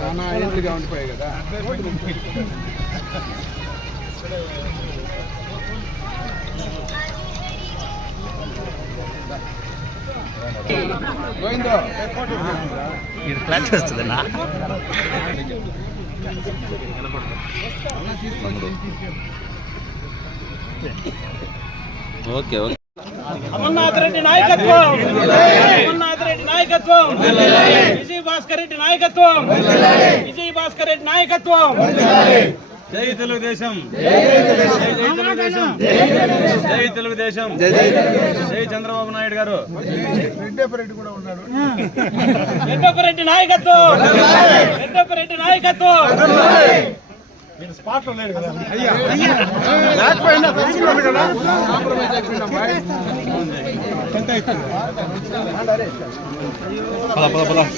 చాలా ఏళ్ళుగా ఉండిపోయాయి కదా. గోవిందో ఇది ప్లాన్ చేస్తుందన్నా. Okay okay. అమర్నాథ్ రెడ్డి నాయకత్వం, అమర్నాథ్ రెడ్డి నాయకత్వం, విజయ్ భాస్కర్ రెడ్డి నాయకత్వం, విజయ్ భాస్కర్ రెడ్డి నాయకత్వం. జై తెలుగుదేశం, జై తెలుగుదేశం, జై తెలుగుదేశం, జై చంద్రబాబు నాయుడు గారు. రెడ్డప్పరెడ్డి కూడా ఉన్నాడు. రెడ్డప్పరెడ్డి నాయకత్వం, రెడ్డప్పరెడ్డి నాయకత్వం.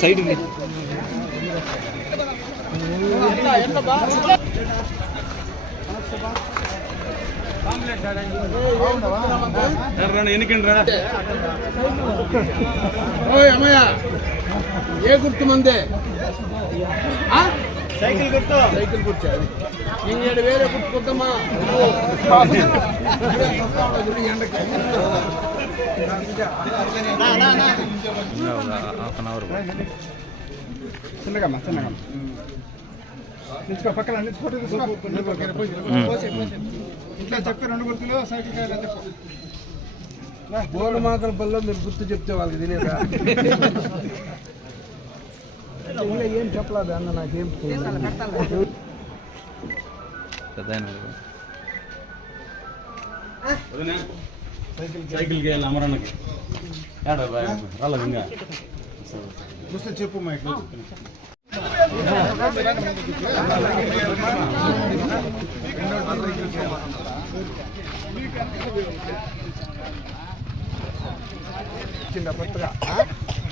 సైడ్ ఎన్నికండి రా. ఓయ్ అమ్మయ్య, ఏ గుర్తు మందే? సైకిల్ గుర్తు, సైకిల్ గుర్తు. ఇంకేడు వేరే గుర్తుకొద్దమ్మా. హాఫ్ అన్ అవర్ చిన్నగమ్మా చిన్నగమ్మ నిలుచుకో, పక్కన నిలుచుకోటి ఇట్లా చెప్పి 2 గుర్తులు సైకిల్ కాయలు చెప్పు. గోలమాకల పనిలో మీరు గుర్తు చెప్తే వాళ్ళకి తెలియదా? ఇంకా ఏం చెప్పలేదు అన్న, నాకేం సైకిల్కి వెళ్ళి అమరన్నకి ఇంకా చూస్తే చెప్పు మా ఇట్లా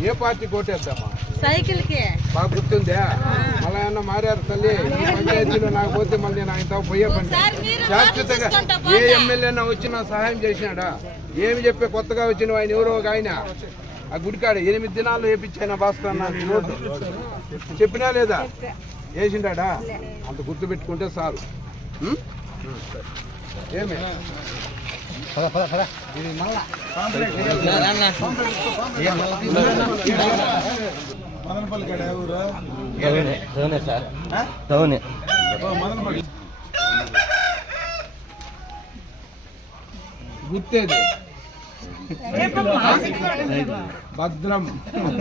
ఏ పార్టీ కోటేద్దామా? సైకిల్ కి బాగా గుర్తుందా? మళ్ళా ఏమన్నా మారారు తల్లి పంచాయతీలో. నాకు పోతే మళ్ళీ నేను ఆయన పోయే పని శాశ్వతంగా ఏ ఎమ్మెల్యేనా వచ్చినా సహాయం చేసినాడా? ఏమి చెప్పే కొత్తగా వచ్చిన ఆయన ఎవరో ఒక ఆయన ఆ గుడికాడ 8 దినాల్లో వేపించాయన భాస్కర్ అన్న రోడ్డు చెప్పినా లేదా? వేసిండా? అంత గుర్తు పెట్టుకుంటే చాలు. ఏమే ఇది మళ్ళా మదనపల్లి కాడ ఊరు సార్ టౌనే. మదనపల్లి గుర్తేది భద్రం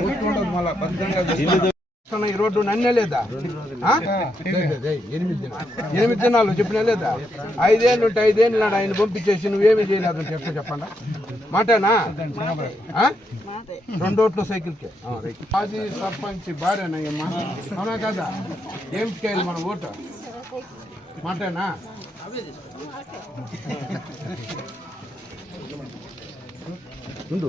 గుర్తుండదు. మళ్ళా భద్రంగా ఈ రోడ్డు నన్నే లేదా? 8 దినాలు చెప్పినా లేదా? 5 ఏళ్ళు ఉంటే 5 ఏళ్ళు నాడు ఆయన పంపించేసి నువ్వేమీ చేయలేదు అంటే చెప్పండి. మాటేనా? 2 ఓట్లు సైకిల్కి. మాజీ సర్పంచ్ భార్యనయ్యమ్మా, అవునా కదా? ఏమిటి చేయాలి మన ఓటు? మాటేనా? ఉండు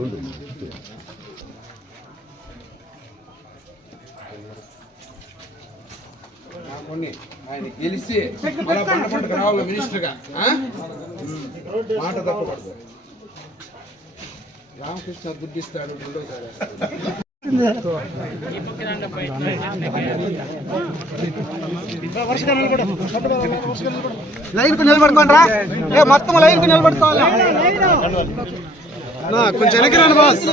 కొన్ని ఆయన గెలిచి మళ్ళా పంటకు రావాలి మినిస్టర్గా. మాట తప్పకూడదు. రామకృష్ణ గుర్తిస్తాడు 2వ లైన్ కు నిలబడుకోండి, మొత్తం లైన్ కు నిలబడుకోవాలి. కొంచెం వెనక్కి రండి బాస్,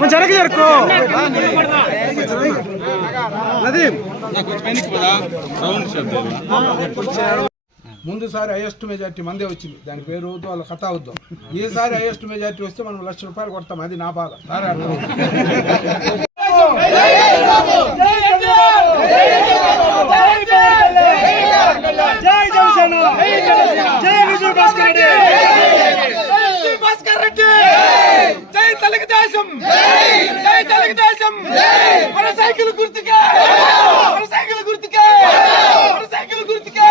కొంచెం వెనక్కి జరుకో. ముందుసారి హైయెస్ట్ మెజార్టీ మందే వచ్చింది, దాని పేరు వద్దు, వాళ్ళ కథ వద్దు. ఈసారి హైయెస్ట్ మెజార్టీ వస్తే మనం ₹1,00,000 కొడతాం. అది నా బాధ. జై తెలుగుదేశం, జై తెలుగుదేశం. మన సైకిల్ గుర్తుకే, మన సైకిల్ గుర్తుకే, మన సైకిల్ గుర్తుకే.